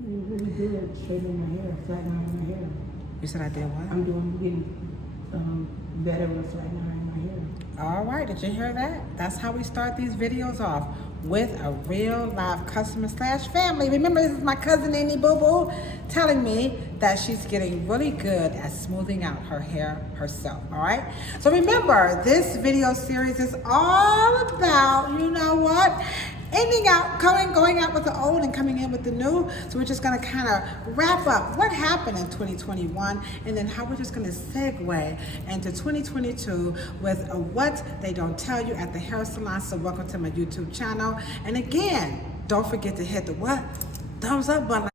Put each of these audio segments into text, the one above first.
You really good straightening my hair, flattening my hair. You said I did what? I'm getting better with flattening my hair. All right, did you hear that? That's how we start these videos off, with a real live customer / family. Remember, this is my cousin Amy Boo Boo telling me that she's getting really good at smoothing out her hair herself, all right? So remember, this video series is all about, you know what? Ending out, going out with the old and coming in with the new. So we're just gonna kind of wrap up what happened in 2021 and then how we're just gonna segue into 2022 with what they don't tell you at the hair salon. So welcome to my YouTube channel. And again, don't forget to hit the what? Thumbs up button.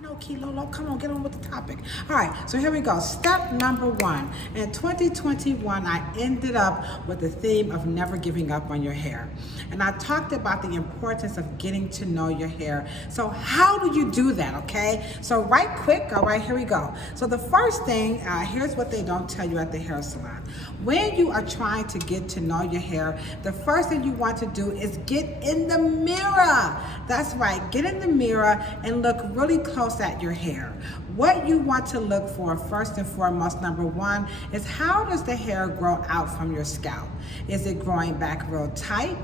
No, Kilolo, come on, get on with the topic. All right, so here we go. Step number 1. In 2021, I ended up with the theme of never giving up on your hair. And I talked about the importance of getting to know your hair. So how do you do that, okay? So right quick, all right, here we go. So the first thing, here's what they don't tell you at the hair salon. When you are trying to get to know your hair, the first thing you want to do is get in the mirror. That's right, get in the mirror and look really close at your hair. What you want to look for first and foremost, number 1, is how does the hair grow out from your scalp? Is it growing back real tight?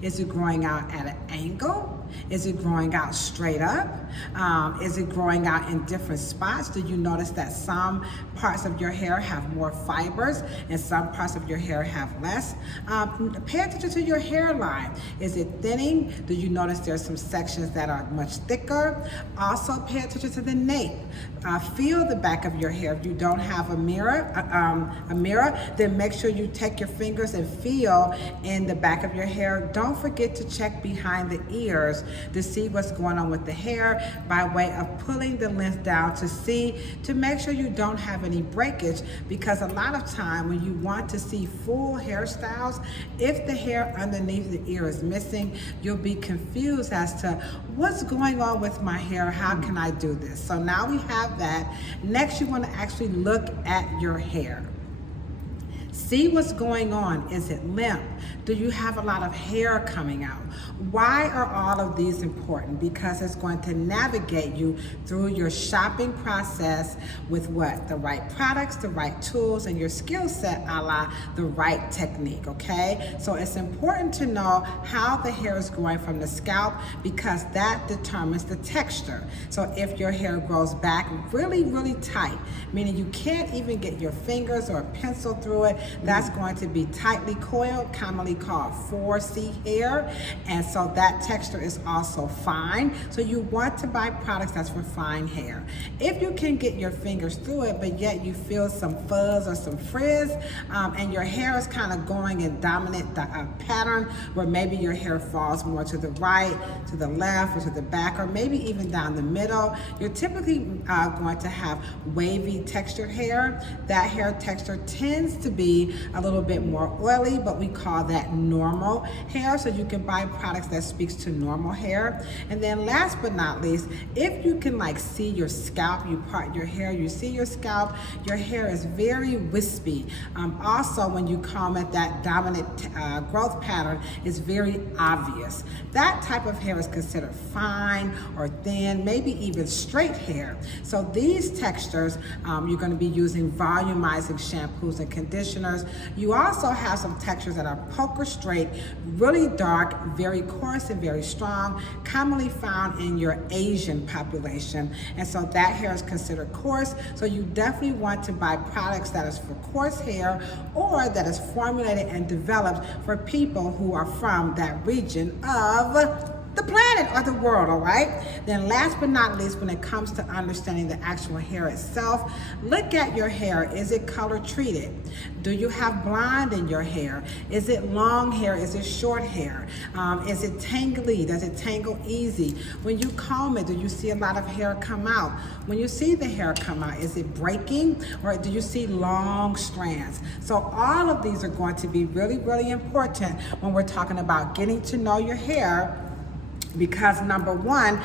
Is it growing out at an angle? Is it growing out straight up? Is it growing out in different spots? Do you notice that some parts of your hair have more fibers and some parts of your hair have less? Pay attention to your hairline. Is it thinning? Do you notice there's some sections that are much thicker? Also pay attention to the nape. Feel the back of your hair. If you don't have a mirror, then make sure you take your fingers and feel in the back of your hair. Don't forget to check behind the ears to see what's going on with the hair by way of pulling the length down to make sure you don't have any breakage, because a lot of time when you want to see full hairstyles, if the hair underneath the ear is missing, you'll be confused as to what's going on with my hair. How can I do this? So now we have that. Next, you want to actually look at your hair. See what's going on. Is it limp? Do you have a lot of hair coming out? Why are all of these important? Because it's going to navigate you through your shopping process with what? The right products, the right tools, and your skill set, a la the right technique, okay? So it's important to know how the hair is growing from the scalp, because that determines the texture. So if your hair grows back really, really tight, meaning you can't even get your fingers or a pencil through it, that's going to be tightly coiled, commonly called 4C hair, and so that texture is also fine. So you want to buy products that's for fine hair. If you can get your fingers through it, but yet you feel some fuzz or some frizz, and your hair is kind of going in dominant pattern, where maybe your hair falls more to the right, to the left, or to the back, or maybe even down the middle, you're typically going to have wavy textured hair. That hair texture tends to be a little bit more oily, but we call that normal hair. So you can buy products that speaks to normal hair. And then last but not least, if you can like see your scalp, you part your hair, you see your scalp, your hair is very wispy. Also, when you comb it, that dominant growth pattern is very obvious. That type of hair is considered fine or thin, maybe even straight hair. So these textures, you're going to be using volumizing shampoos and conditioners. You also have some textures that are poker straight, really dark, very coarse and very strong, commonly found in your Asian population. And so that hair is considered coarse. So you definitely want to buy products that is for coarse hair, or that is formulated and developed for people who are from that region of the planet or the world, all right? Then last but not least, when it comes to understanding the actual hair itself, look at your hair. Is it color treated? Do you have blonde in your hair? Is it long hair? Is it short hair? Is it tangly? Does it tangle easy? When you comb it, do you see a lot of hair come out? When you see the hair come out, is it breaking, or do you see long strands? So all of these are going to be really, really important when we're talking about getting to know your hair Because number one,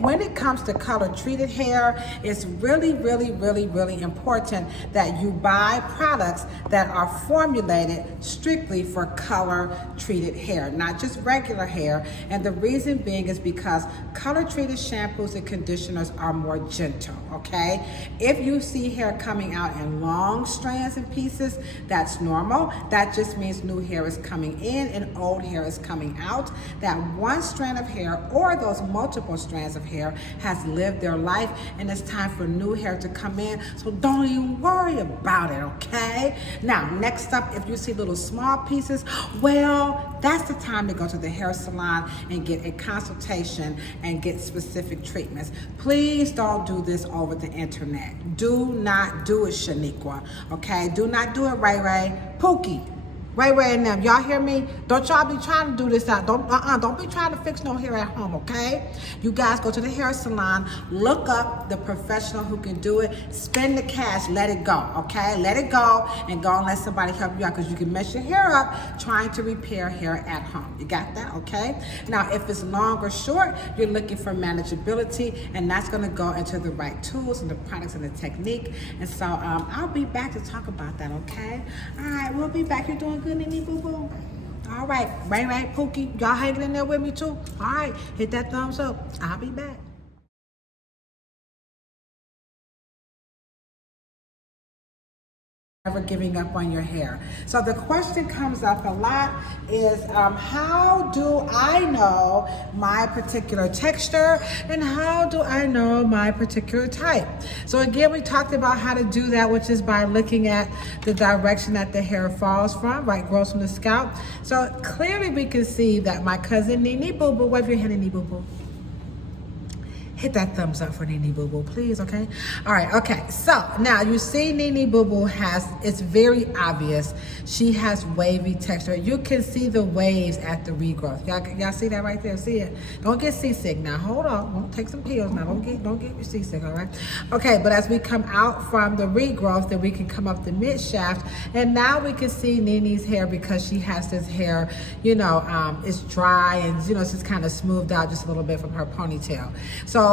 when it comes to color treated hair, it's really, really, really, really important that you buy products that are formulated strictly for color treated hair, not just regular hair. And the reason being is because color treated shampoos and conditioners are more gentle, okay? If you see hair coming out in long strands and pieces, that's normal. That just means new hair is coming in and old hair is coming out. That one strand of hair or those multiple strands of hair has lived their life, and it's time for new hair to come in. So don't even worry about it, okay? Now, next up, if you see little small pieces, well, that's the time to go to the hair salon and get a consultation and get specific treatments. Please don't do this over the internet. Do not do it, Shaniqua, okay? Do not do it, Ray Ray. Pookie. Ray Ray and them, y'all hear me? Don't y'all be trying to do this out. Don't be trying to fix no hair at home, okay? You guys go to the hair salon, look up the professional who can do it, spend the cash, let it go, okay? Let it go and go and let somebody help you out, because you can mess your hair up trying to repair hair at home. You got that, okay? Now, if it's long or short, you're looking for manageability, and that's gonna go into the right tools and the products and the technique. And so I'll be back to talk about that, okay? All right, we'll be back. You're doing good, Nene Boo Boo? All right, Ray Ray, Pookie, y'all hanging in there with me too? All right, hit that thumbs up. I'll be back. Never giving up on your hair. So the question comes up a lot is, how do I know my particular texture and how do I know my particular type? So again, we talked about how to do that, which is by looking at the direction that the hair falls from, right, grows from the scalp. So clearly we can see that my cousin Nene Boo Boo, wave your hand, Nene Boo Boo. Hit that thumbs up for Nene Boo Boo, please, okay? All right, okay, so now you see Nene Boo Boo it's very obvious. She has wavy texture. You can see the waves at the regrowth. Y'all see that right there? See it? Don't get seasick now. Hold on. Don't take some pills now. Don't get seasick, all right? Okay, but as we come out from the regrowth, then we can come up the mid shaft, and now we can see Nene's hair, because she has this hair, you know, it's dry and, you know, it's just kind of smoothed out just a little bit from her ponytail. So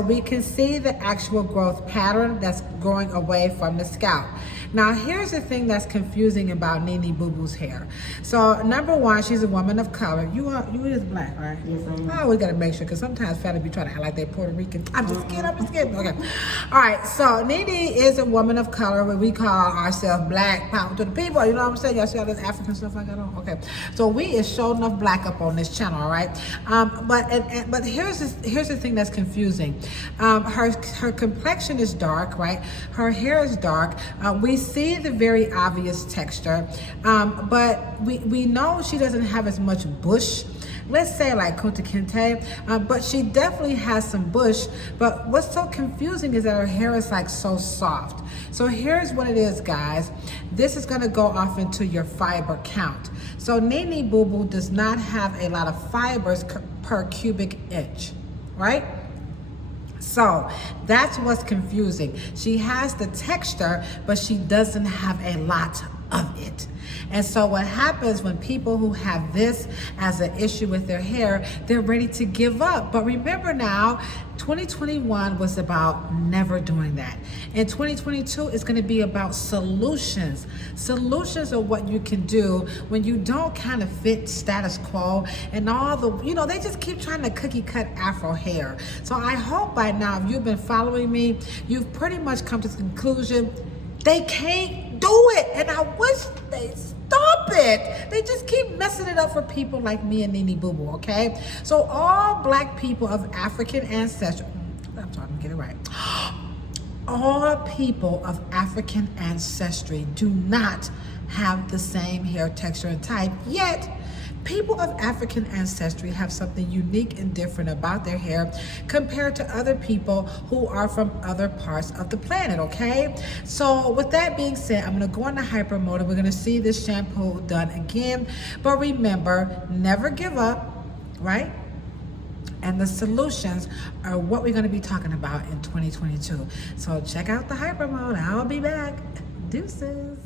we can see the actual growth pattern that's growing away from the scalp. Now, here's the thing that's confusing about Nene Boo Boo's hair. So, number one, she's a woman of color. You is black, right? Yes, I am. Oh, we gotta make sure, because sometimes fellas be trying to act like they Puerto Rican. I'm just kidding. Okay. All right, so Nene is a woman of color, what we call ourselves black, power to the people. You know what I'm saying? Y'all see all this African stuff I got on? Okay. So we is showing enough black up on this channel, all right? But here's the thing that's confusing. Her complexion is dark, right? Her hair is dark. We see the very obvious texture, but we know she doesn't have as much bush. Let's say like Kunta Kinte, but she definitely has some bush. But what's so confusing is that her hair is like so soft. So here's what it is, guys. This is gonna go off into your fiber count. So Nene Boo Boo does not have a lot of fibers per cubic inch, right? So that's what's confusing. She has the texture, but she doesn't have a lot of it. And so what happens when people who have this as an issue with their hair, they're ready to give up. But remember now, 2021 was about never doing that. And 2022 is going to be about solutions. Solutions are what you can do when you don't kind of fit status quo and all the, you know, they just keep trying to cookie cut Afro hair. So I hope by now, if you've been following me, you've pretty much come to the conclusion they can't do it. And I wish they stop it. They just keep messing it up for people like me and Nene Boo Boo, okay? So all black people of African ancestry, I'm trying to get it right. All people of African ancestry do not have the same hair texture and type, yet people of African ancestry have something unique and different about their hair compared to other people who are from other parts of the planet, okay? So with that being said, I'm gonna go into hyper mode and we're gonna see this shampoo done again. But remember, never give up, right? And the solutions are what we're gonna be talking about in 2022. So check out the hyper mode. I'll be back. Deuces.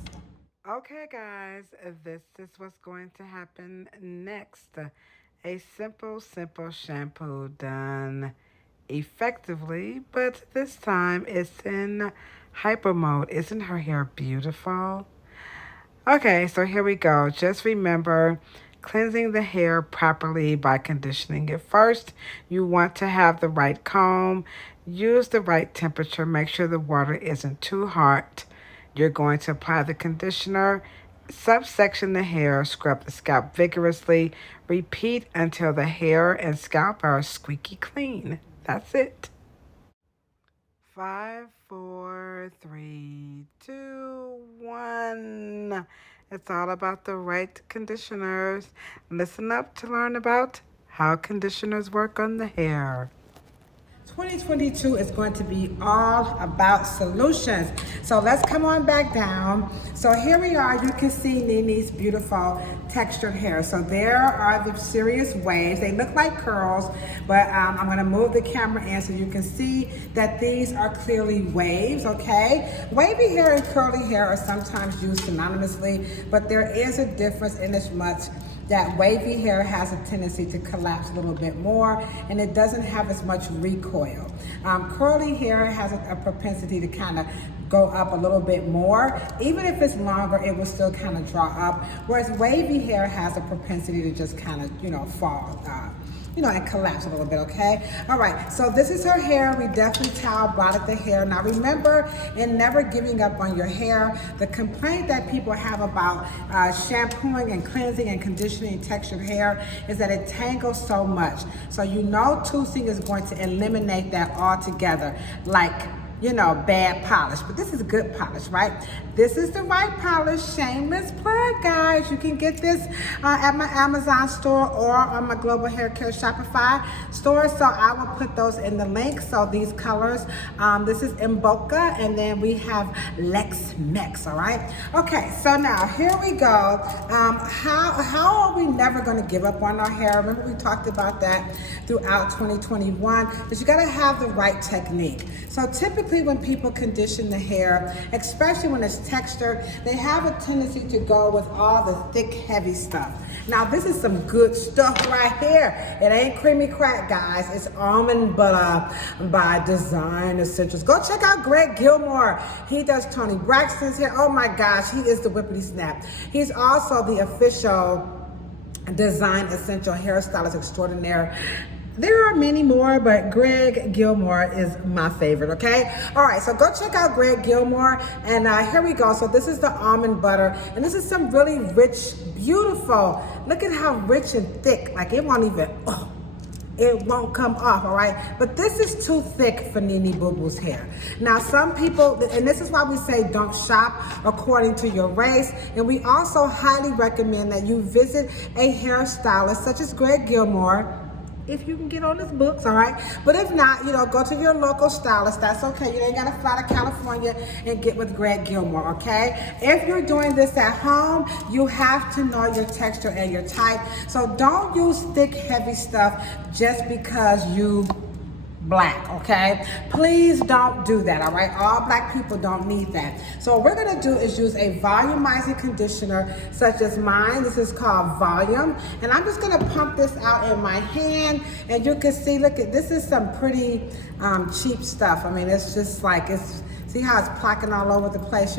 Okay, guys, this is what's going to happen next. A simple shampoo done effectively, but this time it's in hyper mode. Isn't her hair beautiful? Okay, so here we go. Just remember cleansing the hair properly by conditioning it first. You want to have the right comb, use the right temperature, make sure the water isn't too hot. You're going to apply the conditioner, subsection the hair, scrub the scalp vigorously, repeat until the hair and scalp are squeaky clean. That's it. 5, 4, 3, 2, 1. It's all about the right conditioners. Listen up to learn about how conditioners work on the hair. 2022 is going to be all about solutions. So let's come on back down. So here we are. You can see Nene's beautiful textured hair. So there are the serious waves. They look like curls, but I'm going to move the camera in so you can see that these are clearly waves, okay? Wavy hair and curly hair are sometimes used synonymously, but there is a difference in as much that wavy hair has a tendency to collapse a little bit more and it doesn't have as much recoil. Curly hair has a propensity to kind of go up a little bit more. Even if it's longer, it will still kind of draw up, whereas wavy hair has a propensity to just kind of, fall. And collapse a little bit, okay? All right, so this is her hair. We definitely towel blotted the hair. Now remember, in never giving up on your hair, the complaint that people have about shampooing and cleansing and conditioning textured hair is that it tangles so much. So toothing is going to eliminate that altogether, like bad polish, but this is good polish, right? This is the Wright Polish, shameless plug, guys. You can get this at my Amazon store or on my Global Haircare Shopify store, so I will put those in the link. So these colors, this is Mboka, and then we have Lex Mex, all right? Okay, so now here we go. How are we never gonna give up on our hair? Remember we talked about that throughout 2021, but you gotta have the right technique. So typically when people condition the hair, especially when it's textured, they have a tendency to go with all the thick, heavy stuff. Now this is some good stuff right here. It ain't creamy crack, guys. It's Almond Butter by Design Essentials. Go check out Greg Gilmore. He does Tony Braxton's hair. Oh my gosh, he is the whippity snap. He's also the official Design Essential hairstylist extraordinaire. There are many more, but Greg Gilmore is my favorite, okay? All right, so go check out Greg Gilmore, and here we go. So this is the Almond Butter, and this is some really rich, beautiful. Look at how rich and thick, like it won't come off, all right? But this is too thick for Nene Boo Boo's hair. Now, some people, and this is why we say don't shop according to your race, and we also highly recommend that you visit a hairstylist such as Greg Gilmore, if you can get on his books, all right? But if not, go to your local stylist. That's okay. You ain't got to fly to California and get with Greg Gilmore, okay? If you're doing this at home, you have to know your texture and your type. So don't use thick, heavy stuff just because you Black, okay? Please don't do that, all right? All Black people don't need that. So what we're gonna do is use a volumizing conditioner such as mine. This is called Volume. And I'm just gonna pump this out in my hand. And you can see, look at, this is some pretty cheap stuff. I mean, it's just like, see how it's placking all over the place,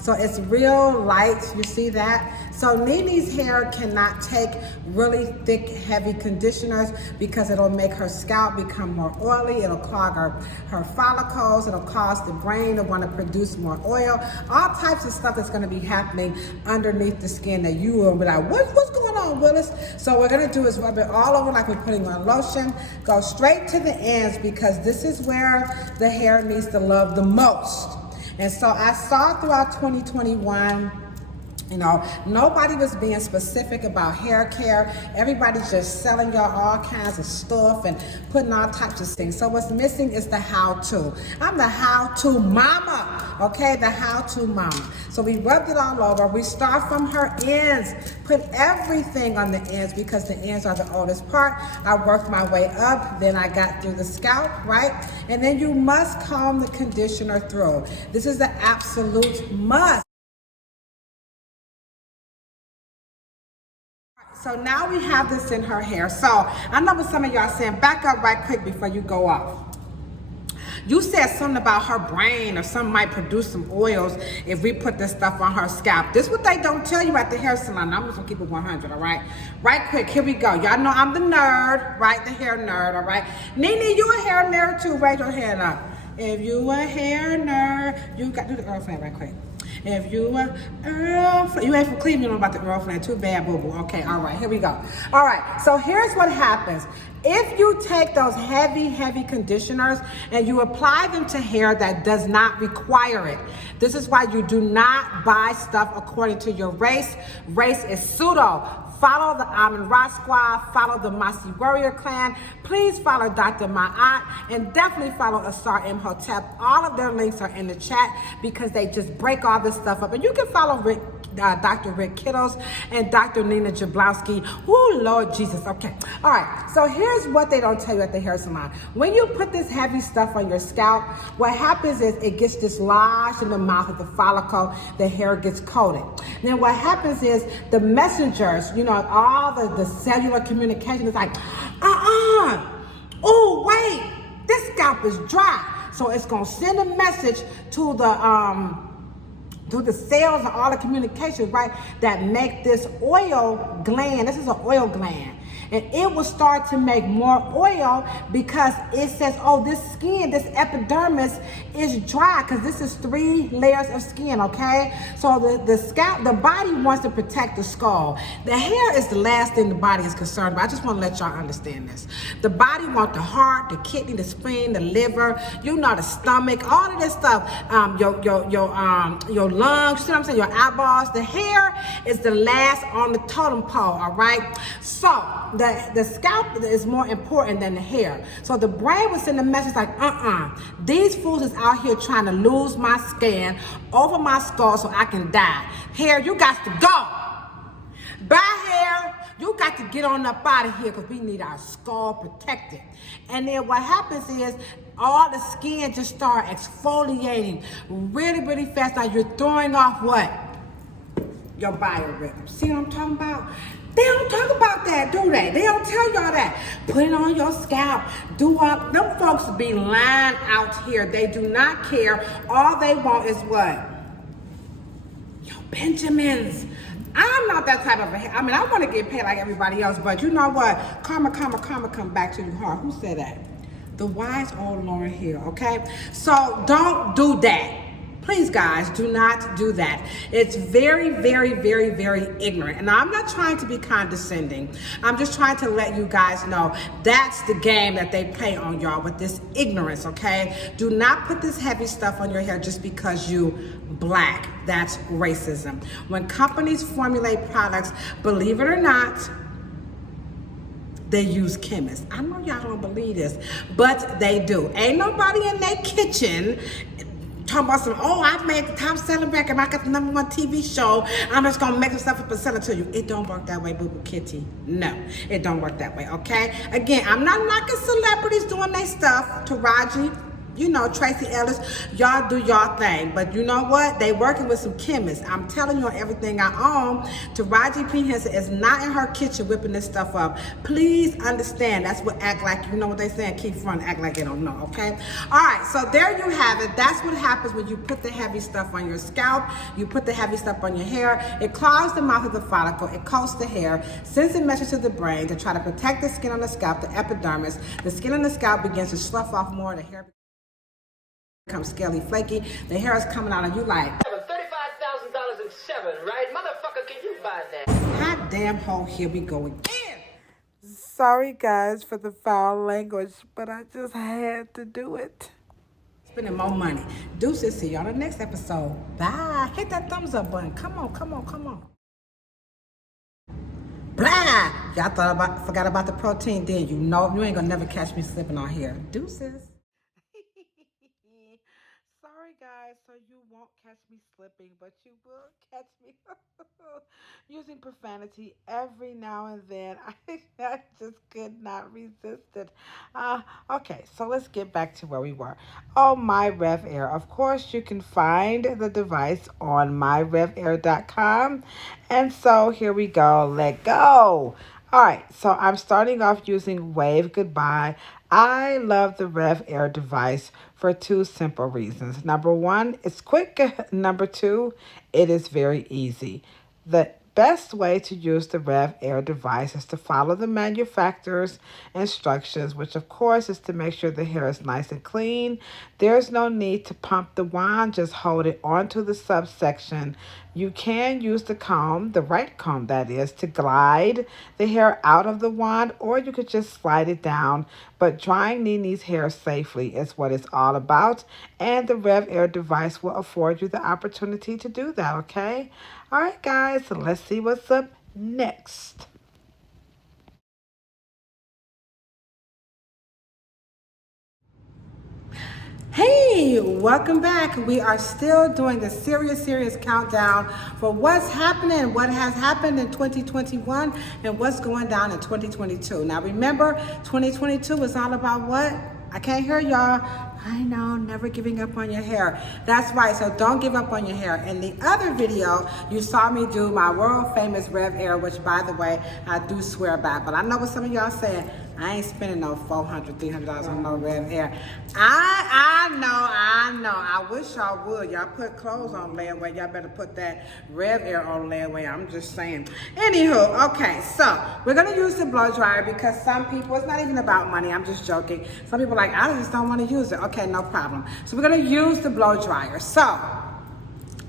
So it's real light, you see that? So Nene's hair cannot take really thick, heavy conditioners because it'll make her scalp become more oily. It'll clog her follicles. It'll cause the brain to want to produce more oil. All types of stuff that's going to be happening underneath the skin that you will be like, what's going on, Willis? So what we're going to do is rub it all over like we're putting on lotion. Go straight to the ends because this is where the hair needs the love the most. And so I saw throughout 2021, nobody was being specific about hair care. Everybody's just selling y'all all kinds of stuff and putting all types of things. So what's missing is the how-to. I'm the how-to mama, okay? The how-to mama. So we rubbed it all over. We start from her ends. Put everything on the ends because the ends are the oldest part. I worked my way up, then I got through the scalp, right? And then you must comb the conditioner through. This is the absolute must. So now we have this in her hair. So I know what some of y'all saying, back up right quick before you go off. You said something about her brain or something might produce some oils if we put this stuff on her scalp. This is what they don't tell you at the hair salon. I'm just gonna keep it 100, all right? Right quick, here we go. Y'all know I'm the nerd, right? The hair nerd, all right? Nene, you a hair nerd too, raise your hand up. If you a hair nerd, you got to do the Earl Flame right quick. If you a Earl Flame, you ain't from Cleveland, you know about the Earl Flame, too bad, boo-boo. Okay, all right, here we go. All right, so here's what happens. If you take those heavy conditioners and you apply them to hair that does not require it, this is why you do not buy stuff according to your race. Race is pseudo. Follow the Almond Butter Squad, follow the Masi Warrior Clan. Please follow Dr. Maat and definitely follow Asar Imhotep. All of their links are in the chat because they just break all this stuff up. And you can follow Dr. Rick Killas and Dr. Nina Jablowski. Oh, Lord Jesus. Okay. All right. So here's what they don't tell you at the hair salon. When you put this heavy stuff on your scalp, what happens is it gets dislodged in the mouth of the follicle. The hair gets coated. Then what happens is the messengers, you know, all the cellular communication is like, oh, wait, this scalp is dry. So it's going to send a message to the cells and all the communications, right, that make this oil gland. This is an oil gland. And it will start to make more oil because it says, oh, this skin, this epidermis is dry because this is 3 layers of skin, okay? So the scalp, the body wants to protect the skull. The hair is the last thing the body is concerned about. I just want to let y'all understand this. The body wants the heart, the kidney, the spleen, the liver, you know, the stomach, all of this stuff, your lungs, you see what I'm saying, your eyeballs. The hair is the last on the totem pole, all right? So the scalp is more important than the hair. So the brain would send a message like, these fools is out here trying to lose my skin over my skull so I can die. Hair, you got to go. Bye, hair. You got to get on up out of here because we need our skull protected. And then what happens is all the skin just start exfoliating really fast. Now you're throwing off what? Your biorhythm. See what I'm talking about? They don't talk about that, do they? They don't tell y'all that. Put it on your scalp. Do all them folks be lying out here. They do not care. All they want is what? Yo, Benjamins. I'm not that type of a, I mean, I want to get paid like everybody else, but you know what? Karma come back to you hard. Who said that? The wise old Lauren here, okay? So don't do that. Please, guys, do not do that. It's very ignorant. And I'm not trying to be condescending. I'm just trying to let you guys know that's the game that they play on y'all with this ignorance, okay? Do not put this heavy stuff on your hair just because you black. That's racism. When companies formulate products, believe it or not, they use chemists. I know y'all don't believe this, but they do. Ain't nobody in their kitchen talking about some, oh, I've made the top selling record, I got the #1 TV show, I'm just gonna make some stuff up and sell it to you. It don't work that way, boo-boo kitty. No, it don't work that way, okay? Again, I'm not knocking celebrities doing their stuff. Taraji, you know, Tracy Ellis, y'all do y'all thing. But you know what? They working with some chemists. I'm telling you on everything I own, Taraji P. Henson is not in her kitchen whipping this stuff up. Please understand. That's what act like, you know what they saying, keep front, act like they don't know, okay? All right, so there you have it. That's what happens when you put the heavy stuff on your scalp. You put the heavy stuff on your hair. It clogs the mouth of the follicle. It coats the hair, sends a message to the brain to try to protect the skin on the scalp, the epidermis. The skin on the scalp begins to slough off more. The hair becomes scaly, flaky. The hair is coming out and you like, $35,000 in 7, right? Motherfucker, can you buy that? hot damn hole, here we go again. Sorry guys for the foul language, but I just had to do it. Spending more money. Deuces, see y'all in the next episode. Bye. Hit that thumbs up button. Come on. Blah. Y'all forgot about the protein, then you know you ain't gonna never catch me slipping on here. Deuces. Sorry guys, so you won't catch catch me slipping, but you will catch me using profanity every now and then. I just could not resist it. Okay, so let's get back to where we were. Oh, my Rev Air. Of course, you can find the device on myrevair.com. And so here we go. Let go. All right, so I'm starting off using Wave Goodbye. I love the Rev Air device for two simple reasons. Number one, it's quick. Number two, it is very easy. The best way to use the Rev Air device is to follow the manufacturer's instructions, which of course is to make sure the hair is nice and clean. There's no need to pump the wand, just hold it onto the subsection. You can use the comb, the right comb that is, to glide the hair out of the wand, or you could just slide it down. But drying Nini's hair safely is what it's all about, and the Rev Air device will afford you the opportunity to do that, okay? All right, guys, so let's see what's up next. Hey, welcome back. We are still doing the serious countdown for what's happening, what has happened in 2021, and what's going down in 2022. Now remember, 2022 is all about what? I can't hear y'all. I know, never giving up on your hair. That's right, so don't give up on your hair. In the other video, you saw me do my world famous Rev Air, which by the way, I do swear by. But I know what some of y'all saying. I ain't spending no $400, $300 on no Rev Air. I know. I wish y'all would. Y'all put clothes on layaway. Y'all better put that Rev Air on layaway. I'm just saying. Anywho, okay, so we're gonna use the blow dryer because some people, it's not even about money. I'm just joking. Some people are like, I just don't want to use it. Okay, no problem. So we're gonna use the blow dryer. So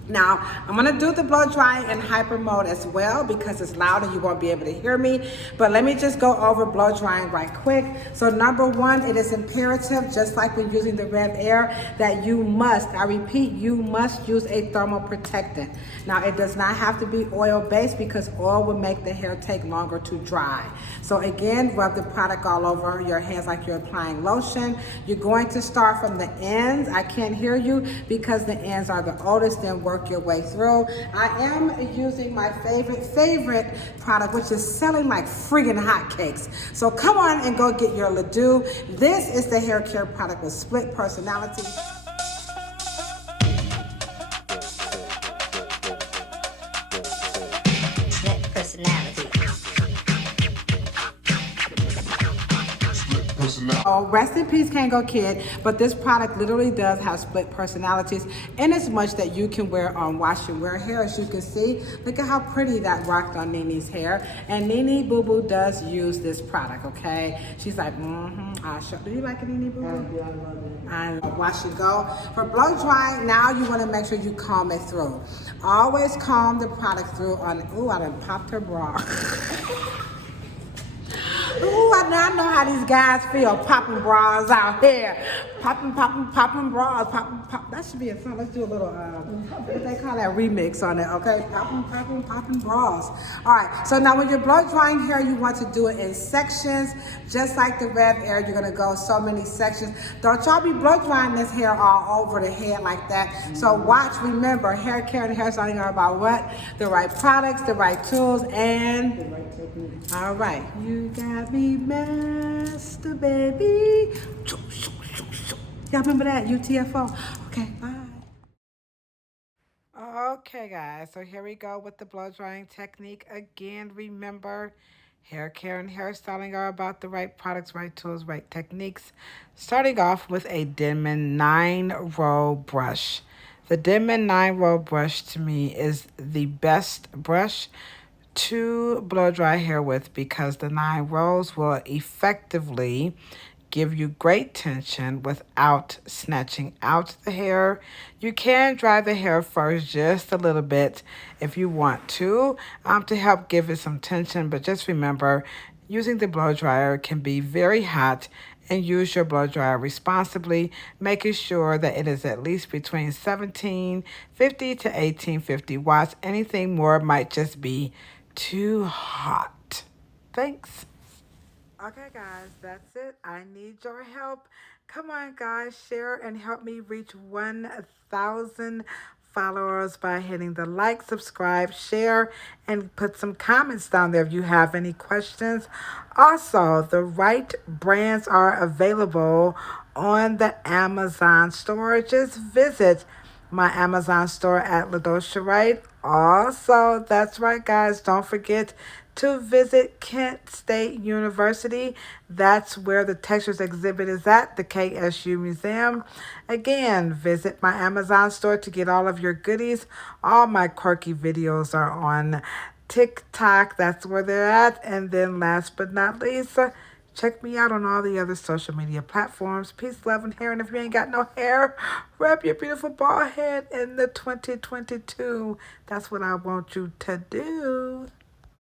now, I'm going to do the blow drying in hyper mode as well because it's loud and you won't be able to hear me. But let me just go over blow drying right quick. So number one, it is imperative, just like when using the Rev Air, that you must, I repeat, you must use a thermal protectant. Now, it does not have to be oil-based because oil will make the hair take longer to dry. So again, rub the product all over your hands like you're applying lotion. You're going to start from the ends. I can't hear you because the ends are the oldest, then work your way through. I am using my favorite product, which is selling like friggin' hotcakes. So come on and go get your Ledoux. This is the hair care product with split personality. Split personality. Oh, rest in peace, Kango Kid. But this product literally does have split personalities in as much that you can wear on wash and wear hair. As you can see, look at how pretty that rocked on Nini's hair. And Nini Boo Boo does use this product, okay? She's like, I'll show. Do you like it, Nini Boo Boo? Yeah, I love it. I wash and go. For blow drying, now you want to make sure you comb it through. Always comb the product through on, ooh, I done popped her bra. Ooh, I know how these guys feel popping bras out here. Popping bras, pop. That should be a song. Let's do a little, what they call that remix on it, okay? Popping bras. All right, so now when you're blow drying hair, you want to do it in sections. Just like the Rev Air, you're gonna go so many sections. Don't y'all be blow drying this hair all over the head like that. So watch, remember, hair care and hair styling are about what? The right products, the right tools, and The right technique. all right. You got me master, baby. Y'all remember that? UTFO. Okay, bye. Okay, guys. So here we go with the blow drying technique. Again, remember, hair care and hairstyling are about the right products, right tools, right techniques. Starting off with a Denman 9-row brush. The Denman 9-row brush to me is the best brush to blow dry hair with because the 9 rows will effectively give you great tension without snatching out the hair. You can dry the hair first just a little bit if you want to help give it some tension, but just remember, using the blow dryer can be very hot, and use your blow dryer responsibly, making sure that it is at least between 1750 to 1850 watts. Anything more might just be too hot. Thanks. Okay, guys, that's it. I need your help. Come on, guys, share and help me reach 1,000 followers by hitting the like, subscribe, share, and put some comments down there if you have any questions. Also, the Wright brands are available on the Amazon store. Just visit my Amazon store at LaDosha Wright. Also, that's right, guys, don't forget to visit Kent State University. That's where the Textures exhibit is at, the KSU Museum. Again, visit my Amazon store to get all of your goodies. All my quirky videos are on TikTok. That's where they're at. And then last but not least, check me out on all the other social media platforms. Peace, love, and hair. And if you ain't got no hair, wrap your beautiful bald head in the 2022. That's what I want you to do.